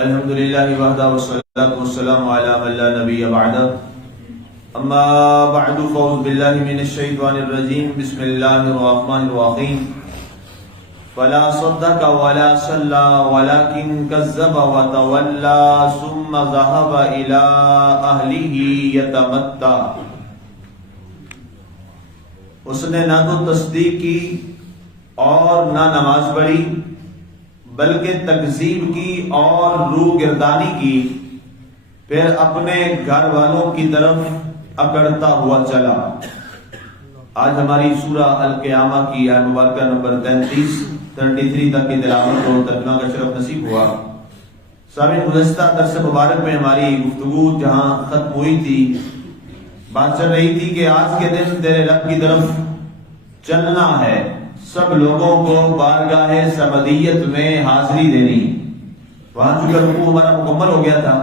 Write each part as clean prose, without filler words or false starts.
الحمد للہ وحدہ والصلاة والسلام علی من لا نبی بعدہ اما بعد فاعوذ باللہ من الشیطان الرجیم بسم اللہ الرحمن الرحیم فلا صدق ولا صلى ولكن كذب وتولى ثم ذهب الى اهله يتمتع. اس نے نہ تو تصدیق کی اور نہ نماز پڑھی بلکہ تکذیب کی اور روح گردانی کی، پھر اپنے گھر والوں کی طرف اکڑتا ہوا چلا. آج ہماری سورہ القیامہ کی آیت مبارکہ نمبر 33 تک کی تلاوت اور ترجمہ کا شرف نصیب ہوا. سامعین، گزشتہ درس مبارک میں ہماری گفتگو جہاں ختم ہوئی تھی، بات چل رہی تھی کہ آج کے دن تیرے رب کی طرف چلنا ہے، سب لوگوں کو بارگاہ سمدیت میں حاضری دینی. وہاں چونکہ رکوع ہمارا مکمل ہو گیا تھا،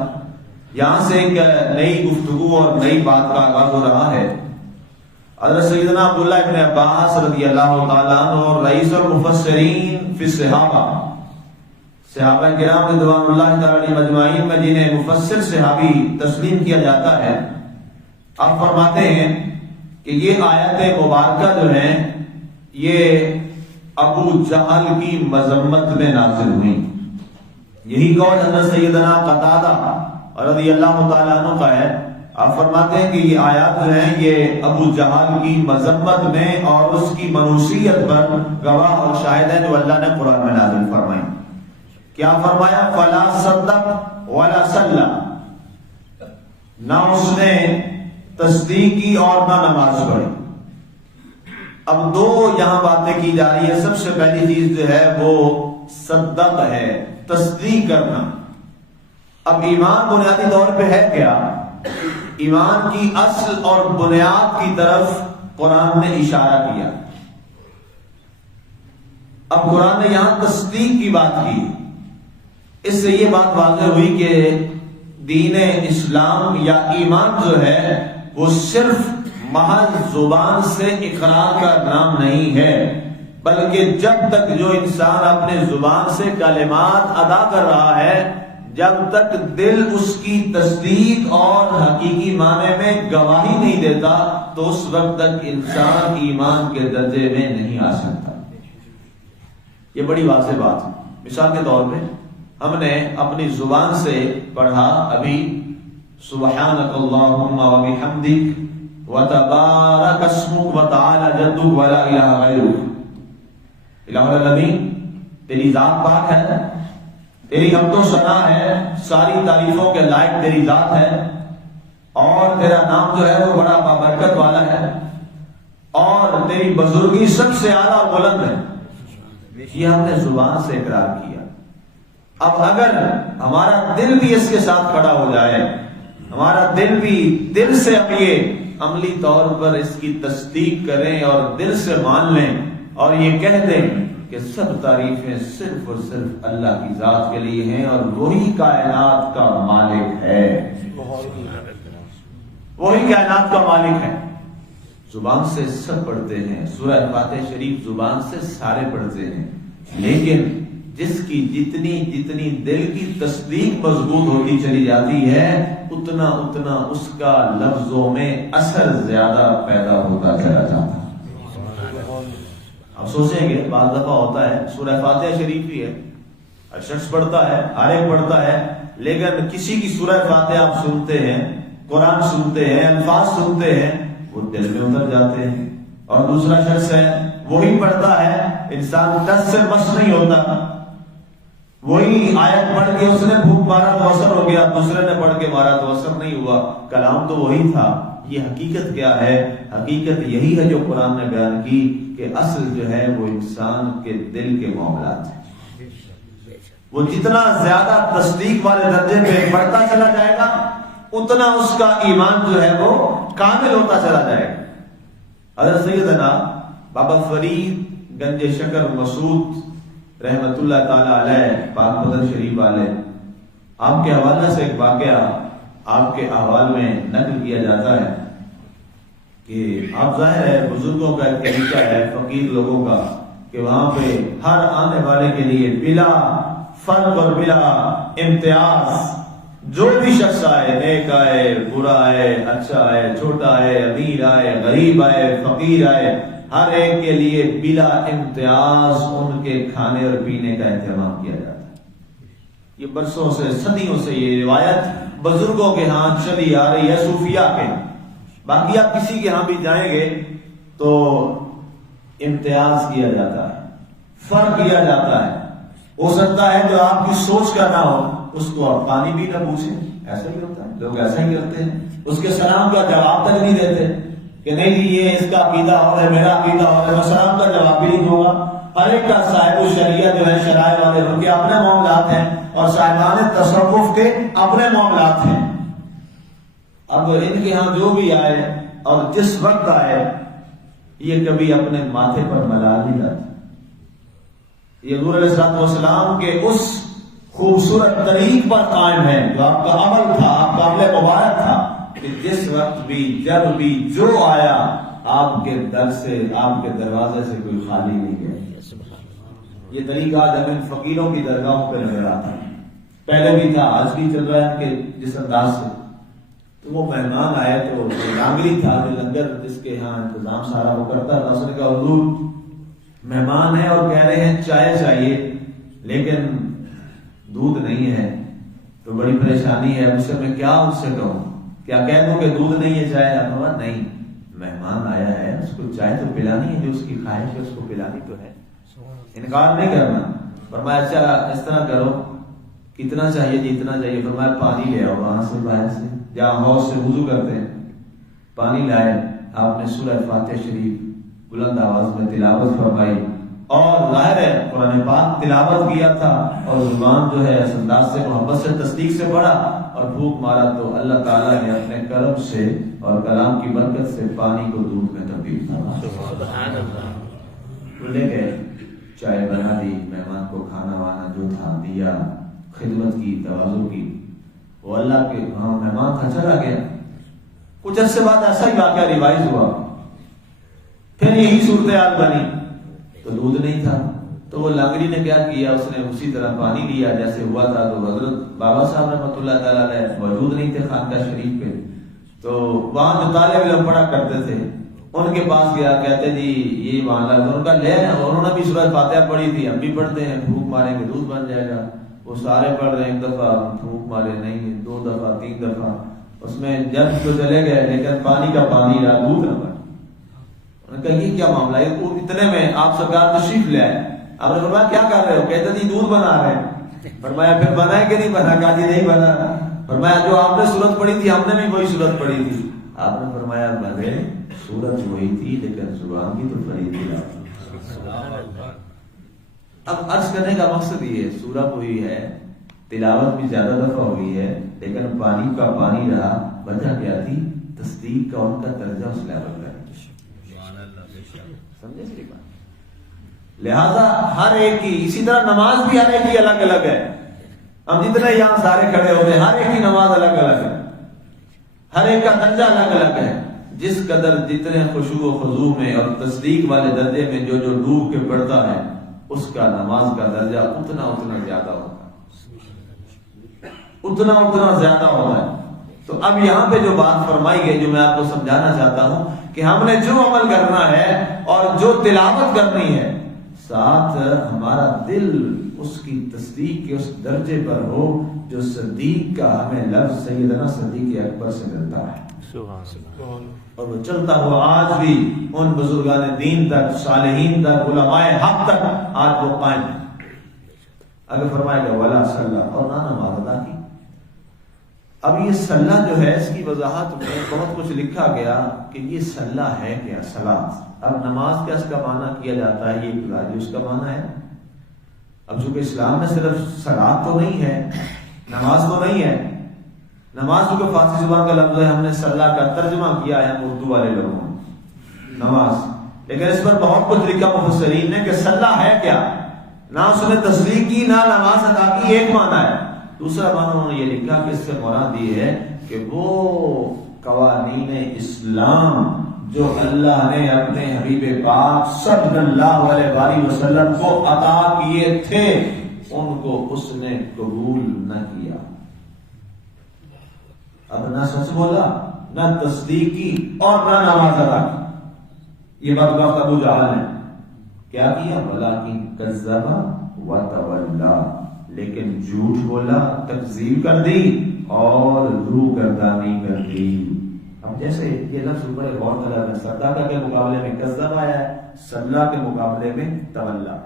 یہاں سے ایک نئی گفتگو اور نئی بات کا آغاز ہو رہا ہے. حضرت سیدنا عبداللہ ابن عباس رضی اللہ تعالیٰ عنہ اور رئیس المفسرین فی الصحابہ، صحابہ کرام رضوان اللہ تعالی علیہم اجمعین میں جنہیں مفسر صحابی تسلیم کیا جاتا ہے، آپ فرماتے ہیں کہ یہ آیت مبارکہ جو ہیں یہ ابو جہل کی مذمت میں نازل ہوئی. یہی قول حضرت سیدنا قتادہ رضی اللہ تعالیٰ عنہ کا ہے. آپ فرماتے ہیں کہ یہ آیات جو ہیں یہ ابو جہل کی مذمت میں اور اس کی منوسیت پر گواہ اور شاہد ہیں جو اللہ نے قرآن میں نازل فرمائی. کیا فرمایا؟ فلا صدق ولا صلی، نہ اس نے تصدیق کی اور نہ نماز پڑھی. اب دو یہاں باتیں کی جا رہی ہیں. سب سے پہلی چیز جو ہے وہ صدق ہے، تصدیق کرنا. اب ایمان بنیادی طور پہ ہے کیا؟ ایمان کی اصل اور بنیاد کی طرف قرآن نے اشارہ کیا. اب قرآن نے یہاں تصدیق کی بات کی. اس سے یہ بات واضح ہوئی کہ دین اسلام یا ایمان جو ہے وہ صرف محض زبان سے اقرار کا نام نہیں ہے، بلکہ جب تک جو انسان اپنے زبان سے کلمات ادا کر رہا ہے، جب تک دل اس کی تصدیق اور حقیقی معنی میں گواہی نہیں دیتا تو اس وقت تک انسان ایمان کے درجے میں نہیں آ سکتا. یہ بڑی واضح بات ہے. مثال کے طور پہ ہم نے اپنی زبان سے پڑھا ابھی سبحانک اللہم و بحمدک وتبارک اسمک وتعالی جدک ولا الہ غیرک. الہ العالمین، تیری ذات پاک ہے، تیری حمد و ثنا ہے، ساری تعریفوں کے لائق تیری ذات ہے، اور تیرا نام جو ہے وہ بڑا بابرکت والا ہے، اور تیری بزرگی سب سے اعلیٰ اور بلند ہے. یہ ہم نے زبان سے اقرار کیا. اب اگر ہمارا دل بھی اس کے ساتھ کھڑا ہو جائے، ہمارا دل بھی دل سے اب یہ عملی طور پر اس کی تصدیق کریں اور دل سے مان لیں اور یہ کہہ دیں کہ سب تعریفیں صرف اور صرف اللہ کی ذات کے لیے ہیں اور وہی کائنات کا مالک ہے، وہی کائنات کا مالک ہے. زبان سے سب پڑھتے ہیں، سورہ فاتحہ شریف زبان سے سارے پڑھتے ہیں، لیکن جس کی جتنی دل کی تصدیق مضبوط ہوتی چلی جاتی ہے اتنا اس کا لفظوں میں اثر زیادہ پیدا ہوتا چلا جاتا. آپ سوچیں گے بعض دفعہ ہوتا ہے سورہ فاتحہ شریف ہی ہے، ہر شخص پڑھتا ہے، ہر ایک پڑھتا ہے، لیکن کسی کی سورہ فاتحہ آپ سنتے ہیں، قرآن سنتے ہیں، الفاظ سنتے ہیں، وہ دل میں اتر جاتے ہیں. اور دوسرا شخص ہے وہی پڑھتا ہے، انسان دس سے بس نہیں ہوتا، وہی آیت پڑھ کے اس نے بھوک مارا تو اثر ہو گیا، دوسرے نے پڑھ کے مارا تو اثر نہیں ہوا، کلام تو وہی تھا. یہ حقیقت کیا ہے؟ حقیقت یہی ہے جو قرآن نے بیان کی کہ اصل جو ہے وہ انسان کے دل کے معاملات ہیں. وہ جتنا زیادہ تصدیق والے درجے پہ بڑھتا چلا جائے گا اتنا اس کا ایمان جو ہے وہ کامل ہوتا چلا جائے گا. حضرت سیدنا بابا فرید گنج شکر مسعود رحمت اللہ تعالی علیہ پاک بدر شریف والے، آپ کے حوالے سے ایک واقعہ آپ کے احوال میں نقل کیا جاتا ہے کہ آپ ظاہر ہے بزرگوں کا ایک طریقہ ہے، فقیر لوگوں کا، کہ وہاں پہ ہر آنے والے کے لیے بلا فرق اور بلا امتیاز جو بھی شخص آئے، نیک آئے، برا آئے، اچھا آئے، چھوٹا آئے، امیر آئے، غریب آئے، فقیر آئے، ہر ایک کے لیے بلا امتیاز ان کے کھانے اور پینے کا اہتمام کیا جاتا ہے۔ یہ برسوں سے، صدیوں سے یہ روایت بزرگوں کے ہاں چلی آ رہی ہے، صوفیاء کے۔ باقی آپ کسی کے ہاں بھی جائیں گے تو امتیاز کیا جاتا ہے، فرق کیا جاتا ہے۔ ہو سکتا ہے جو آپ کی سوچ کا نہ ہو اس کو آپ پانی بھی نہ پوچھیں، ایسا ہی ہوتا ہے، لوگ ایسا ہی کرتے ہیں، اس کے سلام کا جواب تک نہیں دیتے کہ نہیں جی یہ اس کا عقیدہ اور ہے، میرا عقیدہ اور ہے، میں سلام کا جواب بھی نہیں دوں گا۔ ہر ایک کا صاحب الشریعہ جو ہے، شرائع والے، ان کے اپنے معاملات ہیں اور صاحبان تصوف کے اپنے معاملات ہیں۔ اب ان کے ہاں جو بھی آئے اور جس وقت آئے، یہ کبھی اپنے ماتھے پر ملال نہیں لاتے۔ یہ حضور علیہ السلام کے اس خوبصورت طریق پر قائم ہے جو آپ کا عمل تھا، آپ کا عمل مبارک تھا، کہ جس وقت بھی، جب بھی جو آیا، آپ کے در سے، آپ کے دروازے سے کوئی خالی نہیں گیا۔ یہ طریقہ آج ہمیں فقیروں کی درگاہوں پہ نظر آتا ہے، پہلے بھی تھا، آج بھی چل رہا ہے ان کے جس انداز سے۔ تو وہ مہمان آئے تو لانگری تھا جو لنگر جس کے ہاں انتظام سارا وہ کرتا تھا، اس نے کہا حضور مہمان ہے اور کہہ رہے ہیں چائے چاہیے لیکن دودھ نہیں ہے، تو بڑی پریشانی ہے، مجھ سے میں کیا ان سے کہوں، کیا کہہ دوں کہ دودھ نہیں ہے چائے؟ نہیں، مہمان آیا ہے، اس کو چائے تو پلانی ہے، جو اس کی خواہش ہے اس کو پلانی تو ہے، انکار نہیں کرنا۔ فرمایا اچھا اس طرح کرو، کتنا چاہیے جی؟ اتنا چاہیے۔ فرمایا پانی لے آؤ وہاں سے، باہر سے، جہاں حوض سے وضو کرتے ہیں، پانی لائے۔ آپ نے سورہ فاتحہ شریف بلند آواز میں تلاوت فرمائی، اور ظاہر ہے قرآن پاک تلاوت کیا تھا، اور زبان جو ہے اس انداز سے، محبت سے، تصدیق سے پڑھا اور پھونک مارا، تو اللہ تعالیٰ نے اپنے کرم سے اور کلام کی برکت سے پانی کو دودھ میں تبدیل فرمایا۔ وہ لے گئے، چائے بنا دی، مہمان کو کھانا وانا جو تھا دیا، خدمت کی، تواضع کی۔ وہ اللہ کے ہاں مہمان تھا، چلا گیا۔ کچھ عرصے بعد ایسا ہی واقعہ ریوائز ہوا، پھر یہی صورتحال بنی تو دودھ نہیں تھا، تو وہ لانگری نے کیا کیا، اس نے اسی طرح پانی لیا جیسے ہوا تھا۔ تو حضرت بابا صاحب رحمۃ اللہ تعالیٰ علیہ موجود نہیں تھے خانقاہ شریف پہ، تو وہاں جو طالب علم پڑھا کرتے تھے ان کے پاس گیا، کہتے جی یہ معاملہ ہے، ان کا لے، انہوں نے بھی سورۃ فاتحہ پڑھی تھی، ہم بھی پڑھتے ہیں، پھونک ماریں گے دودھ بن جائے گا۔ وہ سارے پڑھ رہے ہیں، ایک دفعہ پھونک مارے، نہیں، 2 دفعہ 3 دفعہ، اس میں جب تو چلے گئے لیکن پانی کا پانی رہا، دودھ نہ بنا۔ انہوں نے کہا یہ کیا معاملہ ہے؟ اتنے میں آپ سرکار تشریف لے آئے، آپ نے فرمایا کیا کر رہے ہو؟ کہتے جی دودھ بنا رہے ہیں۔ فرمایا پھر بنا ہے کہ نہیں بنا؟ کہا جی نہیں بنا۔ فرمایا جو آپ نے سورت پڑھی تھی ہم نے بھی وہی سورت پڑھی تھی۔ آپ نے فرمایا بھلے سورت وہی تھی لیکن زبان بھی تو پڑھی تھی۔ اب عرض کرنے کا مقصد یہ ہے، سورت وہی ہے، تلاوت بھی زیادہ دفعہ ہوئی ہے، لیکن پانی کا پانی رہا۔ وجہ کیا تھی؟ تصدیق کا ان کا درجہ اس لیول کا ہے۔ سمجھے میری بات؟ لہذا ہر ایک کی، اسی طرح نماز بھی ہر ایک کی الگ الگ ہے۔ ہم جتنے یہاں سارے کھڑے ہوتے ہیں، ہر ایک کی نماز الگ الگ ہے، ہر ایک کا درجہ الگ الگ ہے۔ جس قدر جتنے خشوع و خضوع میں اور تصدیق والے درجے میں جو ڈوب کے پڑتا ہے، اس کا نماز کا درجہ اتنا زیادہ ہوتا ہے، اتنا زیادہ ہوتا ہے۔ تو اب یہاں پہ جو بات فرمائی گئی، جو میں آپ کو سمجھانا چاہتا ہوں کہ ہم نے جو عمل کرنا ہے اور جو تلاوت کرنی ہے، ساتھ ہمارا دل اس کی تصدیق کے اس درجے پر ہو جو صدیق کا ہمیں لفظ سیدنا صدیق اکبر سے ملتا ہے، اور وہ چلتا ہوا آج بھی ان بزرگان دین تک، صالحین تک، علماء حق تک آج وہ قائم ہے۔ اگر فرمائے گا ولا صلی، اور نہ نماز ادا کی۔ اب یہ صلی جو ہے، اس کی وضاحت میں بہت کچھ لکھا گیا کہ یہ صلی ہے کیا، صلاۃ۔ اب نماز کا اس کا معنی کیا جاتا ہے، یہ ابتدائی اس کا معنی ہے۔ اب چونکہ اسلام میں صرف صلاۃ تو نہیں ہے، نماز تو نہیں ہے، نماز کیونکہ فارسی زبان کا لفظ ہے، ہم نے صلی کا ترجمہ کیا ہے اردو والے لوگوں نے نماز، لیکن اس پر بہت کچھ لکھا مفسرین نے کہ صلی ہے کیا، نہ اس نے تصدیق کی نہ نماز ادا کی، ایک معنی ہے۔ دوسرا معنی انہوں نے یہ لکھا کہ اس سے مراد یہ ہے کہ وہ قوانین اسلام جو اللہ نے اپنے حبیب پاک صلی اللہ علیہ وسلم کو عطا کیے تھے، ان کو اس نے قبول نہ کیا. اب نہ سچ بولا، نہ تصدیق کی اور نہ نماز ادا کی. یہ بدبخت ابو جہل نے کیا کیا؟ ولیکن کذب وتولا، لیکن جھوٹ بولا، تکذیب کر دی اور روگردانی کر دی. اب جیسے یہ لفظ بڑے غور طلب ہے، صدقہ کے مقابلے میں کذب آیا ہے، صلہ کے مقابلے میں تولا.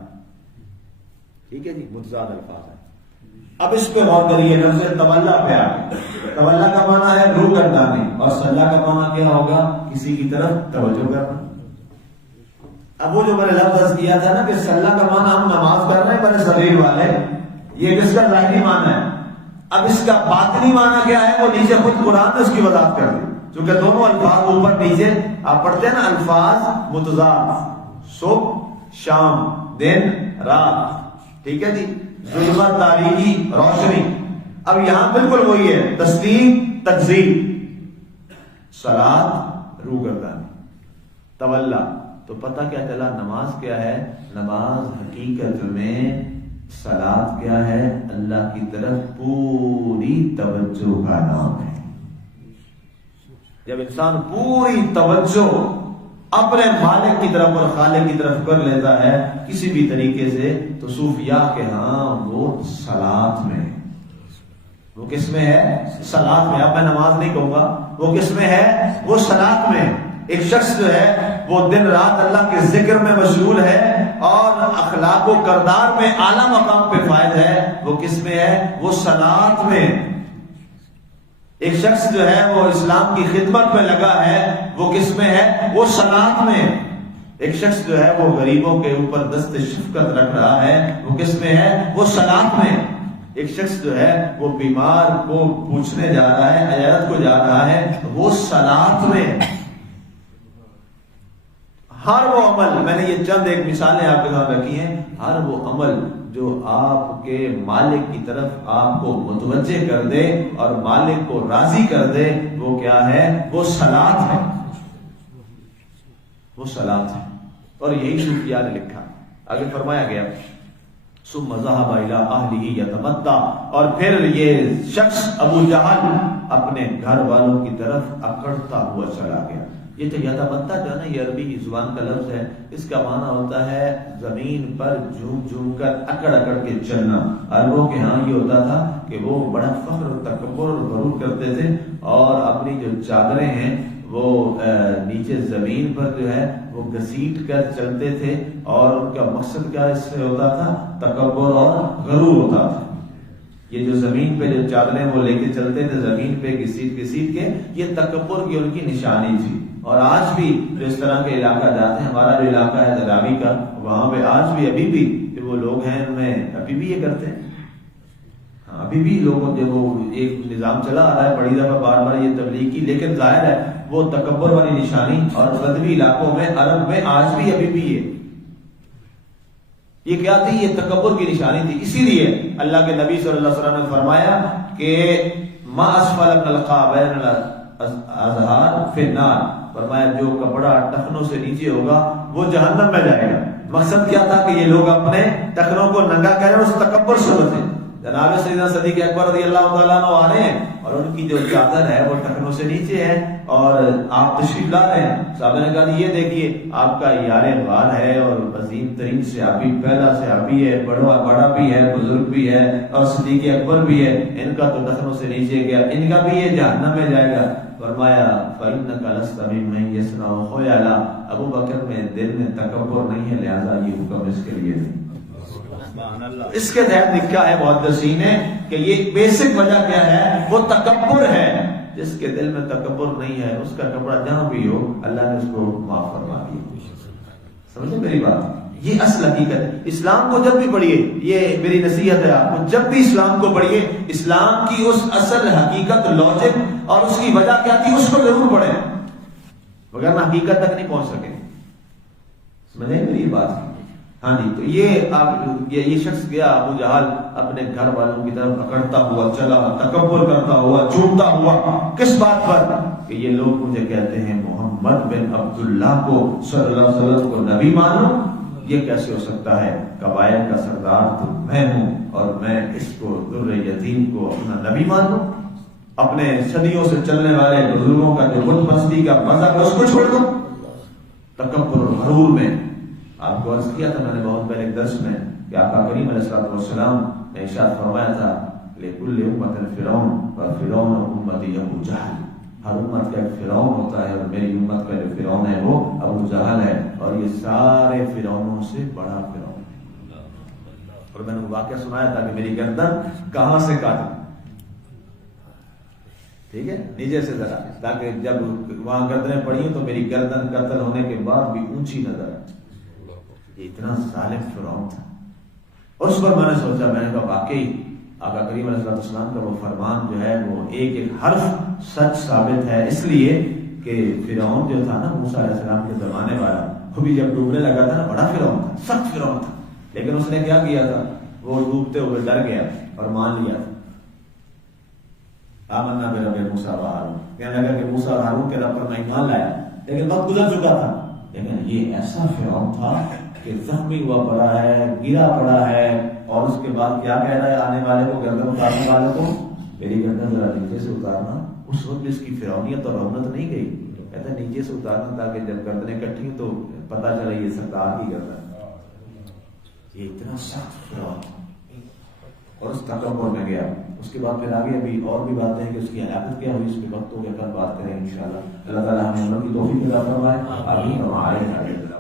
ٹھیک ہے جی، متضاد الفاظ ہے. اب اس پہ غور کریے، لفظ تولا پہ آ گیا. تولا کا معنی ہے روگردانی اور صلہ کا معنی کیا ہوگا؟ کسی کی طرف توجہ کرنا. اب وہ جو میں نے لفظ کیا تھا نا کہ صلہ کا معنی ہم نماز پڑھ رہے ہیں بڑے صغیر والے، یہ کس کا ظاہری معنی ہے. اب اس کا باطنی معنی کیا ہے وہ نیچے خود قرآن نے اس کی وضاحت کر دی. چونکہ دونوں الفاظ اوپر نیچے آپ پڑھتے ہیں نا، الفاظ متضاد، صبح شام، دن رات. ٹھیک ہے جی، ظلمت تاریکی روشنی. اب یہاں بالکل وہی ہے، تصدیق تکذیب، صلاۃ روگردانی، تولا. تو پتہ کیا چلا نماز کیا ہے؟ نماز حقیقت میں صلاۃ کیا ہے؟ اللہ کی طرف پوری توجہ کا نام ہے. جب انسان پوری توجہ اپنے مالک کی طرف اور خالق کی طرف کر لیتا ہے کسی بھی طریقے سے، تو صوفیاء کے ہاں وہ صلاۃ میں. وہ کس میں ہے؟ صلاۃ میں. اب میں نماز نہیں کہوں گا، وہ کس میں ہے؟ وہ صلاۃ میں. ایک شخص جو ہے وہ دن رات اللہ کے ذکر میں مشغول ہے اور اخلاق و کردار میں اعلیٰ مقام پہ فائز ہے، وہ کس میں ہے؟ وہ صلاۃ میں. ایک شخص جو ہے وہ اسلام کی خدمت میں لگا ہے، وہ کس میں ہے؟ وہ صلاۃ میں. ایک شخص جو ہے وہ غریبوں کے اوپر دست شفقت رکھ رہا ہے، وہ کس میں ہے؟ وہ صلاۃ میں. ایک شخص جو ہے وہ بیمار کو پوچھنے جا رہا ہے، عیادت کو جا رہا ہے، وہ صلاۃ میں. ہر وہ عمل، میں نے یہ چند ایک مثالیں آپ کے سامنے رکھی ہیں، ہر وہ عمل جو آپ کے مالک کی طرف آپ کو متوجہ کر دے اور مالک کو راضی کر دے، وہ کیا ہے؟ وہ صلاۃ ہے. وہ صلاۃ ہے. اور یہی صوفیاء نے لکھا. آگے فرمایا گیا ثم ذهب الى اهله يتمتع، اور پھر یہ شخص ابو جہل اپنے گھر والوں کی طرف اکڑتا ہوا چلا گیا. یہ تو یتمتع جو ہے نا، یہ عربی کی زبان کا لفظ ہے. اس کا معنی ہوتا ہے زمین پر جھوم جھوم کر اکڑ اکڑ کے چلنا. عربوں کے ہاں یہ ہوتا تھا کہ وہ بڑا فخر اور تکبر اور غرور کرتے تھے اور اپنی جو چادریں ہیں وہ نیچے زمین پر جو ہے وہ گھسیٹ کر چلتے تھے، اور ان کا مقصد کیا اس سے ہوتا تھا؟ تکبر اور غرور ہوتا تھا. یہ جو زمین پہ جو چادریں وہ لے کے چلتے تھے زمین پہ گھسیٹ کے، یہ تکبر کی ان کی نشانی تھی. اور آج بھی جو اس طرح کے علاقہ جاتے ہیں، ہمارا جو علاقہ ہے دراوی کا، وہاں پہ آج بھی ابھی بھی جو وہ لوگ ہیں ان میں ابھی بھی یہ کرتے ہیں. ابھی بھی لوگوں جو وہ ایک نظام چلا آ رہا ہے، بڑی دفعہ بار بار یہ تبلیغ کی، لیکن ظاہر ہے وہ تکبر والی نشانی اور بدوی علاقوں میں عرب میں آج بھی ابھی بھی یہ کیا تھی؟ یہ تکبر کی نشانی تھی. اسی لیے اللہ کے نبی صلی اللہ علیہ وسلم نے فرمایا کہ ما اسفل من القعبین الازہار فی النار، فرمایا جو کپڑا ٹخنوں سے نیچے ہوگا وہ جہنم میں جائے گا. مقصد کیا تھا کہ یہ لوگ اپنے ٹخنوں کو ننگا کہہ رہے ہیں، اس تکبر سے ہوتے ہیں. جناب سیدنا صدیق اکبر رضی اللہ تعالیٰ عنہ آ رہے ہیں اور ان کی جو چادر ہے وہ ٹخنوں سے نیچے ہے اور آپ تشریف لا رہے ہیں. صحابہ نے کہا یہ دیکھیے آپ کا یار غار ہے اور عظیم ترین صحابی، پہلا صحابی ہے، بڑا بھی ہے، بزرگ بھی ہے اور صدیق اکبر بھی ہے، ان کا تو ٹخنوں سے نیچے گیا، ان کا بھی یہ جہنم میں جائے گا. فرمایا فَإِنَّكَ لَسْتَ مِمَّن يَصْنَعُ خُيَلًا، ابو بکر میں دل میں تکبر نہیں ہے، لہذا یہ حکم اس کے لیے نہیں. اس کے تحت لکھا ہے محدثین نے کہ یہ بیسک وجہ کیا ہے؟ وہ تکبر ہے. جس کے دل میں تکبر نہیں ہے اس کا کپڑا جہاں بھی ہو اللہ نے اس کو معاف فرما دیا. سمجھے میری بات؟ یہ اصل حقیقت ہے. اسلام کو جب بھی پڑھیے، یہ میری نصیحت ہے آپ کو، جب بھی اسلام کو پڑھیے اسلام کی اس اصل حقیقت، لاجک اور اس کی وجہ کیا تھی اس کو ضرور پڑھیں، وگرنہ حقیقت تک نہیں پہنچ سکے. سمجھے میری بات؟ ہاں جی. تو یہ شخص گیا ابو جہل اپنے گھر والوں کی طرف اکڑتا ہوا چلا، تکبر کرتا ہوا، جھومتا ہوا. کس بات پر؟ کہ یہ لوگ مجھے کہتے ہیں محمد بن عبداللہ کو صلی اللہ علیہ وسلم کو نبی مانو یہ کیسے ہو سکتا ہے؟ قبائل کا سردار تو میں ہوں اور میں اس کو در یتیم کو اپنا نبی مانوں؟ اپنے صدیوں سے چلنے والے بزرگوں کا جو بت پرستی کا مذہب ہے اس کو چھوڑ دوں؟ تکبر اور غرور میں آپ کو عرض کیا تھا میں نے بہت پہلے ایک درس میں کہ آقا کریم علیہ الصلوۃ والسلام نے ارشاد فرمایا تھا لکل امت فرعون وفرعون امتی ابو جہل، ہر امت کا ایک فرعون ہوتا ہے اور میری امت کا جو فرعون ہے وہ ابو جہل ہے، اور یہ سارے فرعونوں سے بڑا فرعون ہے۔ اور میں نے واقعہ سنایا تھا کہ میری گردن کہاں سے کاٹی، ٹھیک ہے، نیچے سے ذرا، تاکہ جب وہاں گردنیں پڑی تو میری گردن قتل ہونے کے بعد بھی اونچی نظر آئے۔ یہ اتنا ظالم فرعون تھا۔ اور اس پر میں نے سوچا، میں نے کہا واقعی آقا کریم علیہ السلام کا وہ فرمان جو ہے وہ ایک ایک حرف سچ ثابت ہے، اس لیے کہ فرعون جو تھا نا موسیٰ علیہ السلام کے زمانے والا، وہ بھی جب ڈوبنے لگا تھا نا بڑا فرعون تھا، سخت فرعون تھا، لیکن اس نے کیا کیا تھا؟ وہ ڈوبتے ہوئے ڈر گیا اور مان لیا تھا آمنا برب موسیٰ و ہارون، کہنے لگا کہ موسیٰ اور ہارون کے رب پر میں ایمان لایا، لیکن وقت گزر چکا تھا۔ لیکن یہ ایسا فرعون تھا کہ زخمی ہوا پڑا ہے، گرا پڑا ہے، اور اس کے بعد کیا کہہ رہا ہے آنے والے کو، گردن اتارنے والے کو، میری گردن ذرا نیچے سے اتارنا۔ اس وقت اس کی فرعونیت اور رونت نہیں گئی، کہتا ہے نیچے سے اتارنا تاکہ جب گردنیں کٹھی تو پتہ چلے یہ سردار کی گردن۔ یہ اتنا سخت فرعون اور اس تکبر میں گیا۔ اس کے بعد پھر آگے ابھی اور بھی باتیں ہیں کہ اس کی ہلاکت کیا ہوئی، اس کے وقت ہو گیا، کل بات کریں انشاءاللہ۔ اللہ تعالیٰ ہمیں عمل کی توفیق عطا فرمائے، آمین۔